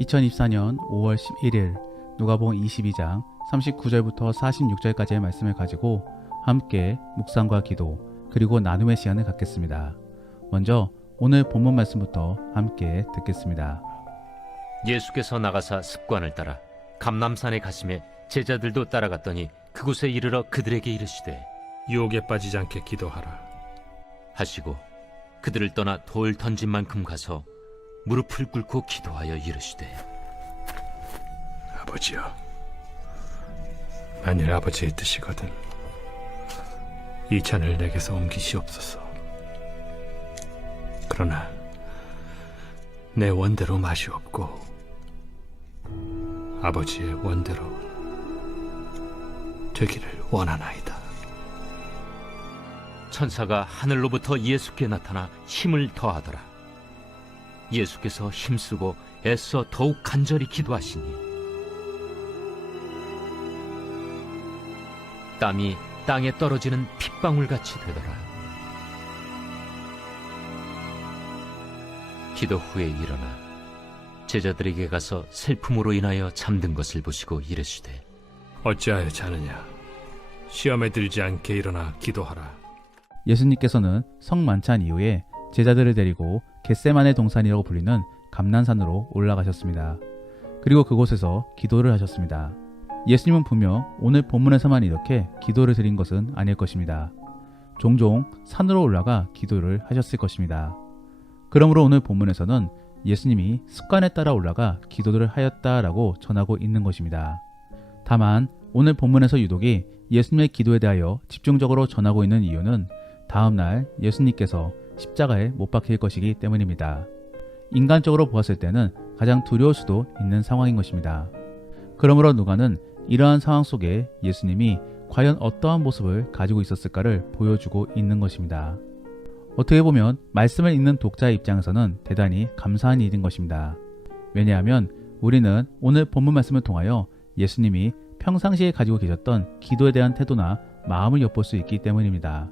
2024년 5월 11일 누가복음 22장 39절부터 46절까지의 말씀을 가지고 함께 묵상과 기도 그리고 나눔의 시간을 갖겠습니다. 먼저 오늘 본문 말씀부터 함께 듣겠습니다. 예수께서 나가사 습관을 따라 감람산에 가시매 제자들도 따라갔더니 그곳에 이르러 그들에게 이르시되 유혹에 빠지지 않게 기도하라 하시고 그들을 떠나 돌 던진 만큼 가서 무릎을 꿇고 기도하여 이르시되 아버지여, 만일 아버지의 뜻이거든 이 잔을 내게서 옮기시옵소서. 그러나 내 원대로 마시옵고 아버지의 원대로 되기를 원하나이다. 천사가 하늘로부터 예수께 나타나 힘을 더하더라. 예수께서 힘쓰고 애써 더욱 간절히 기도하시니 땀이 땅에 떨어지는 핏방울같이 되더라. 기도 후에 일어나 제자들에게 가서 슬픔으로 인하여 잠든 것을 보시고 이르시되 어찌하여 자느냐? 시험에 들지 않게 일어나 기도하라. 예수님께서는 성만찬 이후에 제자들을 데리고 겟세마네 동산이라고 불리는 감난산으로 올라가셨습니다. 그리고 그곳에서 기도를 하셨습니다. 예수님은 분명 오늘 본문에서만 이렇게 기도를 드린 것은 아닐 것입니다. 종종 산으로 올라가 기도를 하셨을 것입니다. 그러므로 오늘 본문에서는 예수님이 습관에 따라 올라가 기도를 하였다라고 전하고 있는 것입니다. 다만 오늘 본문에서 유독이 예수님의 기도에 대하여 집중적으로 전하고 있는 이유는 다음날 예수님께서 십자가에 못 박힐 것이기 때문입니다. 인간적으로 보았을 때는 가장 두려울 수도 있는 상황인 것입니다. 그러므로 누가는 이러한 상황 속에 예수님이 과연 어떠한 모습을 가지고 있었을까를 보여주고 있는 것입니다. 어떻게 보면 말씀을 읽는 독자의 입장에서는 대단히 감사한 일인 것입니다. 왜냐하면 우리는 오늘 본문 말씀을 통하여 예수님이 평상시에 가지고 계셨던 기도에 대한 태도나 마음을 엿볼 수 있기 때문입니다.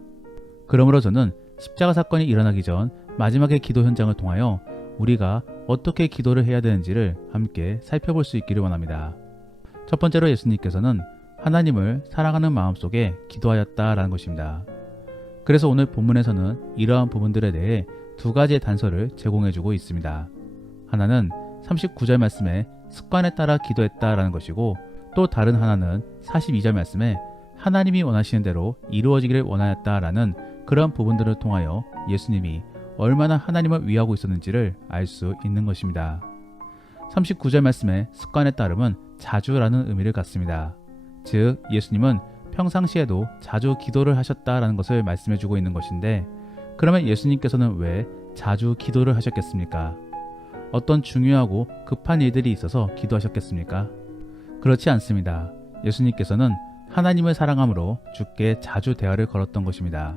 그러므로 저는 십자가 사건이 일어나기 전 마지막의 기도 현장을 통하여 우리가 어떻게 기도를 해야 되는지를 함께 살펴볼 수 있기를 원합니다. 첫 번째로 예수님께서는 하나님을 사랑하는 마음속에 기도하였다라는 것입니다. 그래서 오늘 본문에서는 이러한 부분들에 대해 두 가지의 단서를 제공해주고 있습니다. 하나는 39절 말씀에 습관에 따라 기도했다라는 것이고 또 다른 하나는 42절 말씀에 하나님이 원하시는 대로 이루어지기를 원하였다라는 그런 부분들을 통하여 예수님이 얼마나 하나님을 위하고 있었는지를 알 수 있는 것입니다. 39절 말씀에 습관에 따름은 자주라는 의미를 갖습니다. 즉 예수님은 평상시에도 자주 기도를 하셨다라는 것을 말씀해주고 있는 것인데 그러면 예수님께서는 왜 자주 기도를 하셨겠습니까? 어떤 중요하고 급한 일들이 있어서 기도하셨겠습니까? 그렇지 않습니다. 예수님께서는 하나님을 사랑함으로 주께 자주 대화를 걸었던 것입니다.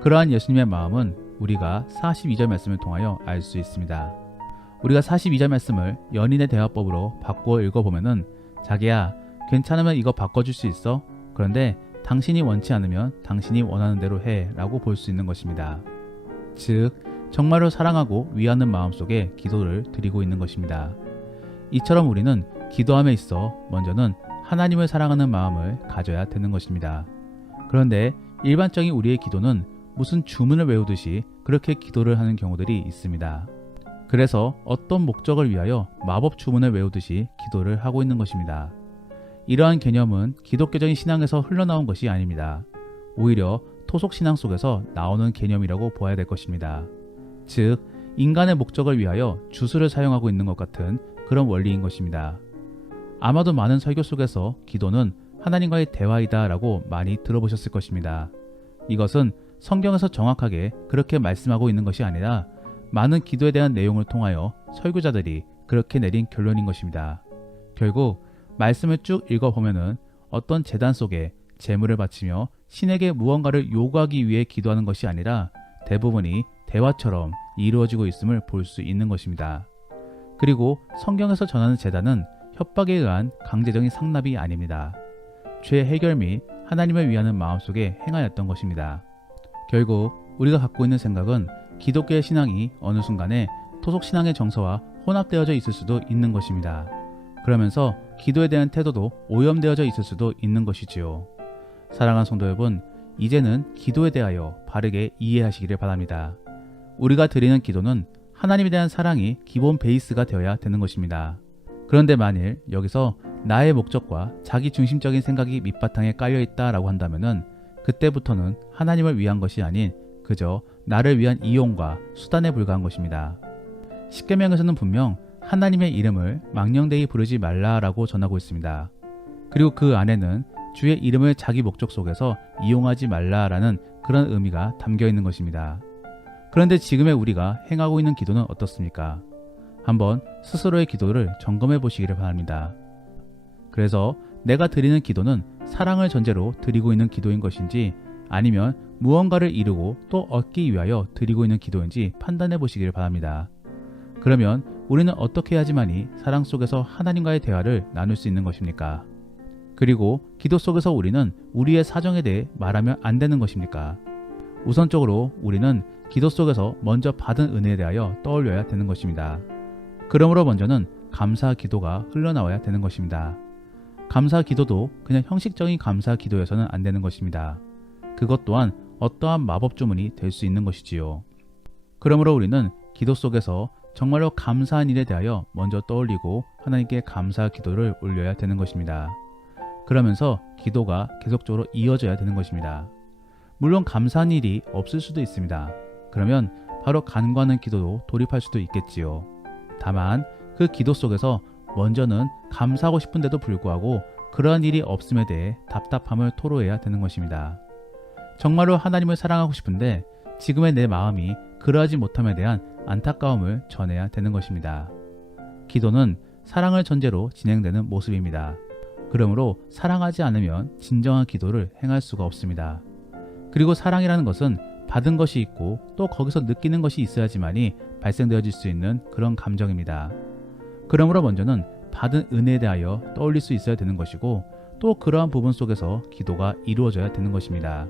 그러한 예수님의 마음은 우리가 42절 말씀을 통하여 알 수 있습니다. 우리가 42절 말씀을 연인의 대화법으로 바꾸어 읽어보면은 자기야, 괜찮으면 이거 바꿔줄 수 있어? 그런데 당신이 원치 않으면 당신이 원하는 대로 해 라고 볼 수 있는 것입니다. 즉 정말로 사랑하고 위하는 마음속에 기도를 드리고 있는 것입니다. 이처럼 우리는 기도함에 있어 먼저는 하나님을 사랑하는 마음을 가져야 되는 것입니다. 그런데 일반적인 우리의 기도는 무슨 주문을 외우듯이 그렇게 기도를 하는 경우들이 있습니다. 그래서 어떤 목적을 위하여 마법 주문을 외우듯이 기도를 하고 있는 것입니다. 이러한 개념은 기독교적인 신앙에서 흘러나온 것이 아닙니다. 오히려 토속 신앙 속에서 나오는 개념이라고 보아야 될 것입니다. 즉 인간의 목적을 위하여 주술을 사용하고 있는 것 같은 그런 원리인 것입니다. 아마도 많은 설교 속에서 기도는 하나님과의 대화이다 라고 많이 들어보셨을 것입니다. 이것은 성경에서 정확하게 그렇게 말씀하고 있는 것이 아니라 많은 기도에 대한 내용을 통하여 설교자들이 그렇게 내린 결론인 것입니다. 결국 말씀을 쭉 읽어보면은 어떤 제단 속에 제물을 바치며 신에게 무언가를 요구하기 위해 기도하는 것이 아니라 대부분이 대화처럼 이루어지고 있음을 볼 수 있는 것입니다. 그리고 성경에서 전하는 제단은 협박에 의한 강제적인 상납이 아닙니다. 죄 해결 및 하나님을 위하는 마음속에 행하였던 것입니다. 결국 우리가 갖고 있는 생각은 기독교의 신앙이 어느 순간에 토속신앙의 정서와 혼합되어져 있을 수도 있는 것입니다. 그러면서 기도에 대한 태도도 오염되어져 있을 수도 있는 것이지요. 사랑하는 성도 여러분, 이제는 기도에 대하여 바르게 이해하시기를 바랍니다. 우리가 드리는 기도는 하나님에 대한 사랑이 기본 베이스가 되어야 되는 것입니다. 그런데 만일 여기서 나의 목적과 자기 중심적인 생각이 밑바탕에 깔려있다라고 한다면은 그때부터는 하나님을 위한 것이 아닌 그저 나를 위한 이용과 수단에 불과한 것입니다. 십계명에서는 분명 하나님의 이름을 망령되이 부르지 말라라고 전하고 있습니다. 그리고 그 안에는 주의 이름을 자기 목적 속에서 이용하지 말라라는 그런 의미가 담겨 있는 것입니다. 그런데 지금의 우리가 행하고 있는 기도는 어떻습니까? 한번 스스로의 기도를 점검해 보시기를 바랍니다. 그래서 내가 드리는 기도는 사랑을 전제로 드리고 있는 기도인 것인지 아니면 무언가를 이루고 또 얻기 위하여 드리고 있는 기도인지 판단해 보시기를 바랍니다. 그러면 우리는 어떻게 해야지만이 사랑 속에서 하나님과의 대화를 나눌 수 있는 것입니까? 그리고 기도 속에서 우리는 우리의 사정에 대해 말하면 안 되는 것입니까? 우선적으로 우리는 기도 속에서 먼저 받은 은혜에 대하여 떠올려야 되는 것입니다. 그러므로 먼저는 감사 기도가 흘러나와야 되는 것입니다. 감사 기도도 그냥 형식적인 감사 기도여서는 안 되는 것입니다. 그것 또한 어떠한 마법 주문이 될 수 있는 것이지요. 그러므로 우리는 기도 속에서 정말로 감사한 일에 대하여 먼저 떠올리고 하나님께 감사 기도를 올려야 되는 것입니다. 그러면서 기도가 계속적으로 이어져야 되는 것입니다. 물론 감사한 일이 없을 수도 있습니다. 그러면 바로 간구하는 기도로 돌입할 수도 있겠지요. 다만 그 기도 속에서 먼저는 감사하고 싶은데도 불구하고 그러한 일이 없음에 대해 답답함을 토로해야 되는 것입니다. 정말로 하나님을 사랑하고 싶은데 지금의 내 마음이 그러하지 못함에 대한 안타까움을 전해야 되는 것입니다. 기도는 사랑을 전제로 진행되는 모습입니다. 그러므로 사랑하지 않으면 진정한 기도를 행할 수가 없습니다. 그리고 사랑이라는 것은 받은 것이 있고 또 거기서 느끼는 것이 있어야지만이 발생되어질 수 있는 그런 감정입니다. 그러므로 먼저는 받은 은혜에 대하여 떠올릴 수 있어야 되는 것이고 또 그러한 부분 속에서 기도가 이루어져야 되는 것입니다.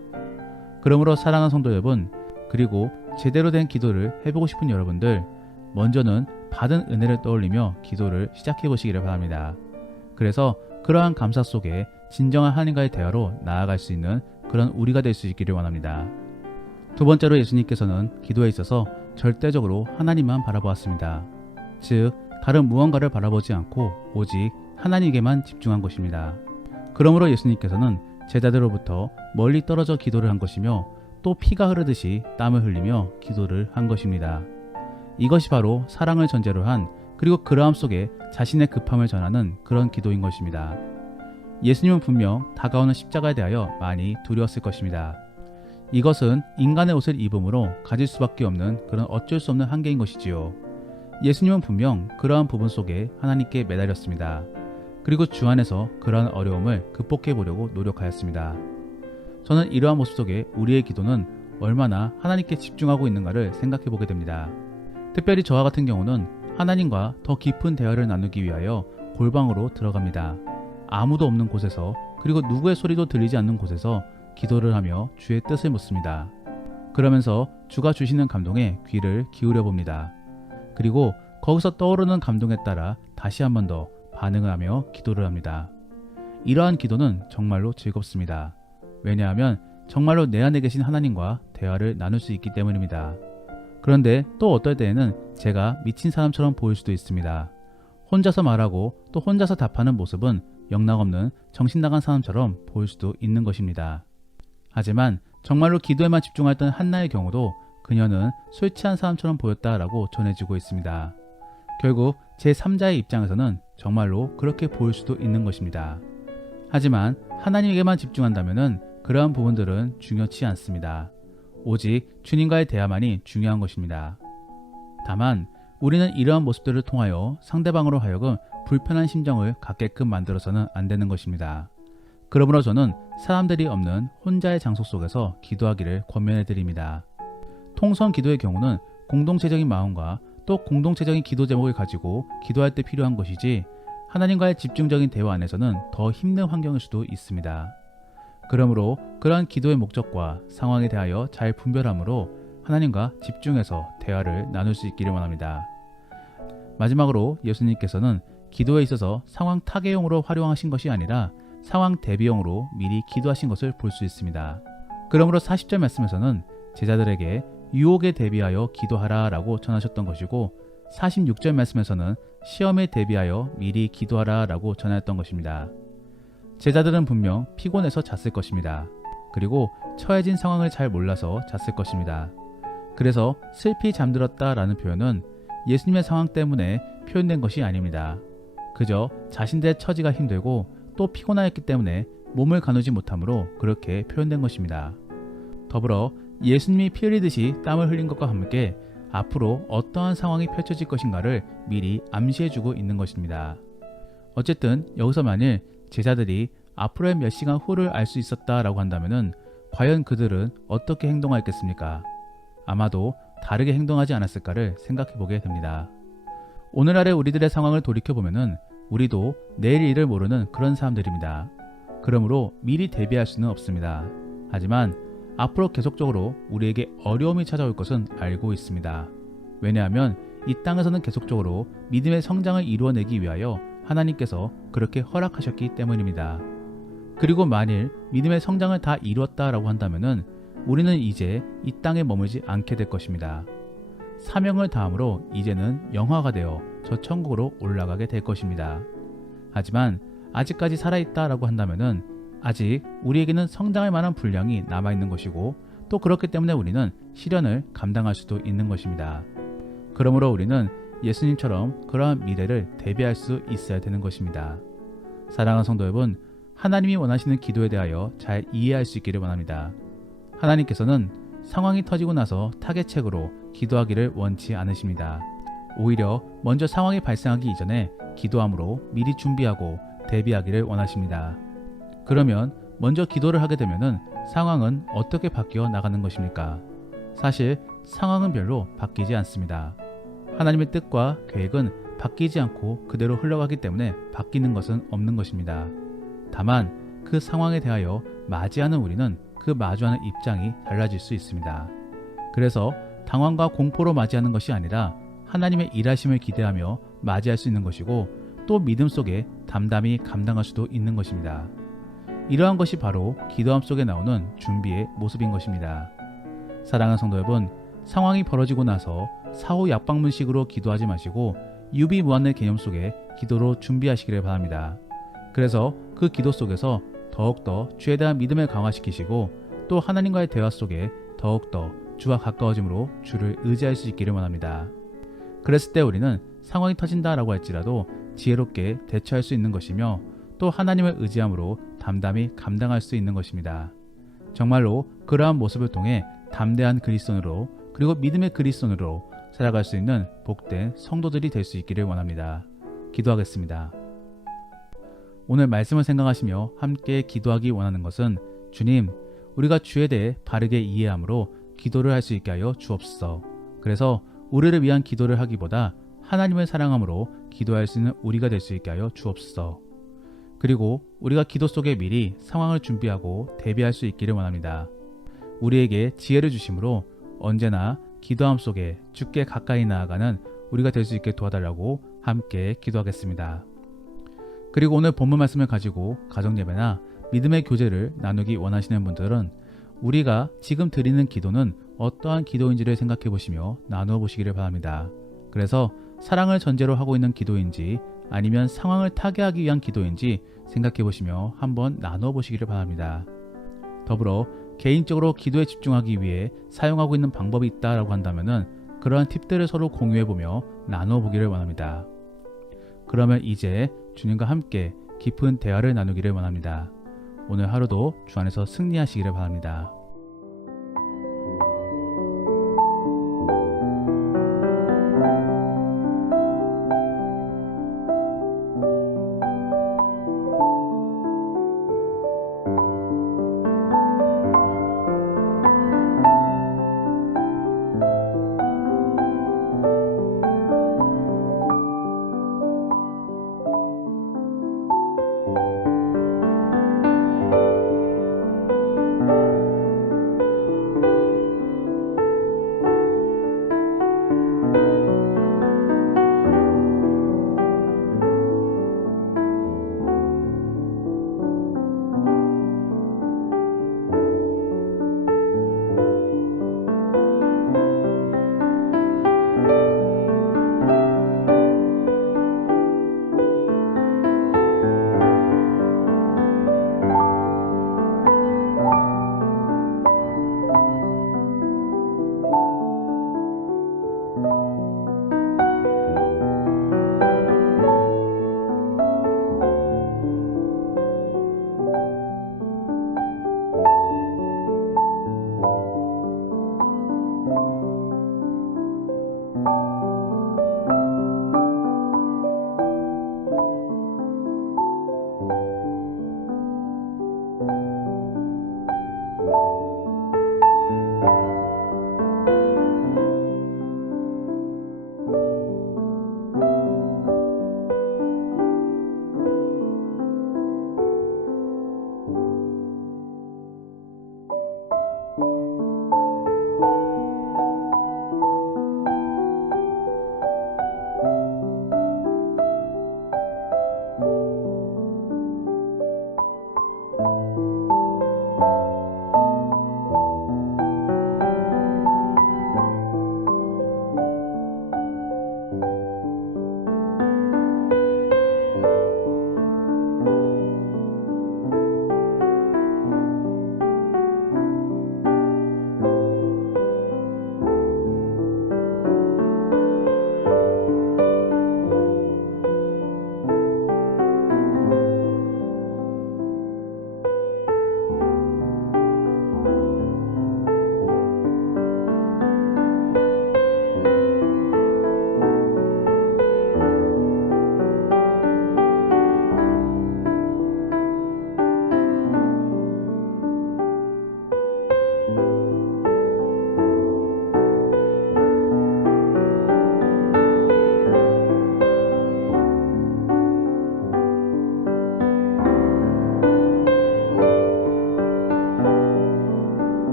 그러므로 사랑하는 성도 여러분, 그리고 제대로 된 기도를 해보고 싶은 여러분들, 먼저는 받은 은혜를 떠올리며 기도를 시작해 보시기를 바랍니다. 그래서 그러한 감사 속에 진정한 하나님과의 대화로 나아갈 수 있는 그런 우리가 될 수 있기를 원합니다. 두 번째로 예수님께서는 기도에 있어서 절대적으로 하나님만 바라보았습니다. 즉 다른 무언가를 바라보지 않고 오직 하나님께만 집중한 것입니다. 그러므로 예수님께서는 제자들로부터 멀리 떨어져 기도를 한 것이며 또 피가 흐르듯이 땀을 흘리며 기도를 한 것입니다. 이것이 바로 사랑을 전제로 한 그리고 그러함 속에 자신의 급함을 전하는 그런 기도인 것입니다. 예수님은 분명 다가오는 십자가에 대하여 많이 두려웠을 것입니다. 이것은 인간의 옷을 입음으로 가질 수밖에 없는 그런 어쩔 수 없는 한계인 것이지요. 예수님은 분명 그러한 부분 속에 하나님께 매달렸습니다. 그리고 주 안에서 그러한 어려움을 극복해 보려고 노력하였습니다. 저는 이러한 모습 속에 우리의 기도는 얼마나 하나님께 집중하고 있는가를 생각해 보게 됩니다. 특별히 저와 같은 경우는 하나님과 더 깊은 대화를 나누기 위하여 골방으로 들어갑니다. 아무도 없는 곳에서 그리고 누구의 소리도 들리지 않는 곳에서 기도를 하며 주의 뜻을 묻습니다. 그러면서 주가 주시는 감동에 귀를 기울여 봅니다. 그리고 거기서 떠오르는 감동에 따라 다시 한 번 더 반응을 하며 기도를 합니다. 이러한 기도는 정말로 즐겁습니다. 왜냐하면 정말로 내 안에 계신 하나님과 대화를 나눌 수 있기 때문입니다. 그런데 또 어떨 때에는 제가 미친 사람처럼 보일 수도 있습니다. 혼자서 말하고 또 혼자서 답하는 모습은 영락없는 정신나간 사람처럼 보일 수도 있는 것입니다. 하지만 정말로 기도에만 집중했던 한나의 경우도 그녀는 술 취한 사람처럼 보였다라고 전해지고 있습니다. 결국 제3자의 입장에서는 정말로 그렇게 보일 수도 있는 것입니다. 하지만 하나님에게만 집중한다면 그러한 부분들은 중요치 않습니다. 오직 주님과의 대화만이 중요한 것입니다. 다만 우리는 이러한 모습들을 통하여 상대방으로 하여금 불편한 심정을 갖게끔 만들어서는 안 되는 것입니다. 그러므로 저는 사람들이 없는 혼자의 장소 속에서 기도하기를 권면해 드립니다. 통성 기도의 경우는 공동체적인 마음과 또 공동체적인 기도 제목을 가지고 기도할 때 필요한 것이지 하나님과의 집중적인 대화 안에서는 더 힘든 환경일 수도 있습니다. 그러므로 그러한 기도의 목적과 상황에 대하여 잘 분별함으로 하나님과 집중해서 대화를 나눌 수 있기를 원합니다. 마지막으로 예수님께서는 기도에 있어서 상황 타개용으로 활용하신 것이 아니라 상황 대비용으로 미리 기도하신 것을 볼 수 있습니다. 그러므로 40절 말씀에서는 제자들에게 유혹에 대비하여 기도하라 라고 전하셨던 것이고 46절 말씀에서는 시험에 대비하여 미리 기도하라 라고 전하였던 것입니다. 제자들은 분명 피곤해서 잤을 것입니다. 그리고 처해진 상황을 잘 몰라서 잤을 것입니다. 그래서 슬피 잠들었다 라는 표현은 예수님의 상황 때문에 표현된 것이 아닙니다. 그저 자신들의 처지가 힘들고 또 피곤하였기 때문에 몸을 가누지 못함으로 그렇게 표현된 것입니다. 더불어 예수님이 피 흘리듯이 땀을 흘린 것과 함께 앞으로 어떠한 상황이 펼쳐질 것인가를 미리 암시해주고 있는 것입니다. 어쨌든 여기서 만일 제자들이 앞으로의 몇 시간 후를 알 수 있었다라고 한다면 과연 그들은 어떻게 행동하였겠습니까? 아마도 다르게 행동하지 않았을까를 생각해보게 됩니다. 오늘날의 우리들의 상황을 돌이켜보면 우리도 내일 일을 모르는 그런 사람들입니다. 그러므로 미리 대비할 수는 없습니다. 하지만 앞으로 계속적으로 우리에게 어려움이 찾아올 것은 알고 있습니다. 왜냐하면 이 땅에서는 계속적으로 믿음의 성장을 이루어내기 위하여 하나님께서 그렇게 허락하셨기 때문입니다. 그리고 만일 믿음의 성장을 다 이루었다라고 한다면 우리는 이제 이 땅에 머물지 않게 될 것입니다. 사명을 다함으로 이제는 영화가 되어 저 천국으로 올라가게 될 것입니다. 하지만 아직까지 살아있다라고 한다면 아직 우리에게는 성장할 만한 분량이 남아있는 것이고 또 그렇기 때문에 우리는 시련을 감당할 수도 있는 것입니다. 그러므로 우리는 예수님처럼 그러한 미래를 대비할 수 있어야 되는 것입니다. 사랑하는 성도 여러분, 하나님이 원하시는 기도에 대하여 잘 이해할 수 있기를 원합니다. 하나님께서는 상황이 터지고 나서 타개책으로 기도하기를 원치 않으십니다. 오히려 먼저 상황이 발생하기 이전에 기도함으로 미리 준비하고 대비하기를 원하십니다. 그러면 먼저 기도를 하게 되면 상황은 어떻게 바뀌어 나가는 것입니까? 사실 상황은 별로 바뀌지 않습니다. 하나님의 뜻과 계획은 바뀌지 않고 그대로 흘러가기 때문에 바뀌는 것은 없는 것입니다. 다만 그 상황에 대하여 맞이하는 우리는 그 마주하는 입장이 달라질 수 있습니다. 그래서 당황과 공포로 맞이하는 것이 아니라 하나님의 일하심을 기대하며 맞이할 수 있는 것이고 또 믿음 속에 담담히 감당할 수도 있는 것입니다. 이러한 것이 바로 기도함 속에 나오는 준비의 모습인 것입니다. 사랑하는 성도 여러분, 상황이 벌어지고 나서 사후 약방문식으로 기도하지 마시고 유비무환의 개념 속에 기도로 준비하시기를 바랍니다. 그래서 그 기도 속에서 더욱더 주에 대한 믿음을 강화시키시고 또 하나님과의 대화 속에 더욱더 주와 가까워짐으로 주를 의지할 수 있기를 원합니다. 그랬을 때 우리는 상황이 터진다라고 할지라도 지혜롭게 대처할 수 있는 것이며 또 하나님을 의지함으로 담담히 감당할 수 있는 것입니다. 정말로 그러한 모습을 통해 담대한 그리스도인으로 그리고 믿음의 그리스도인으로 살아갈 수 있는 복된 성도들이 될 수 있기를 원합니다. 기도하겠습니다. 오늘 말씀을 생각하시며 함께 기도하기 원하는 것은 주님, 우리가 주에 대해 바르게 이해함으로 기도를 할 수 있게 하여 주옵소서. 그래서 우리를 위한 기도를 하기보다 하나님을 사랑함으로 기도할 수 있는 우리가 될 수 있게 하여 주옵소서. 그리고 우리가 기도 속에 미리 상황을 준비하고 대비할 수 있기를 원합니다. 우리에게 지혜를 주심으로 언제나 기도함 속에 주께 가까이 나아가는 우리가 될 수 있게 도와달라고 함께 기도하겠습니다. 그리고 오늘 본문 말씀을 가지고 가정예배나 믿음의 교제를 나누기 원하시는 분들은 우리가 지금 드리는 기도는 어떠한 기도인지를 생각해 보시며 나누어 보시기를 바랍니다. 그래서 사랑을 전제로 하고 있는 기도인지 아니면 상황을 타개하기 위한 기도인지 생각해 보시며 한번 나누어 보시기를 바랍니다. 더불어 개인적으로 기도에 집중하기 위해 사용하고 있는 방법이 있다라고 한다면 그러한 팁들을 서로 공유해 보며 나누어 보기를 원합니다. 그러면 이제 주님과 함께 깊은 대화를 나누기를 원합니다. 오늘 하루도 주 안에서 승리하시기를 바랍니다.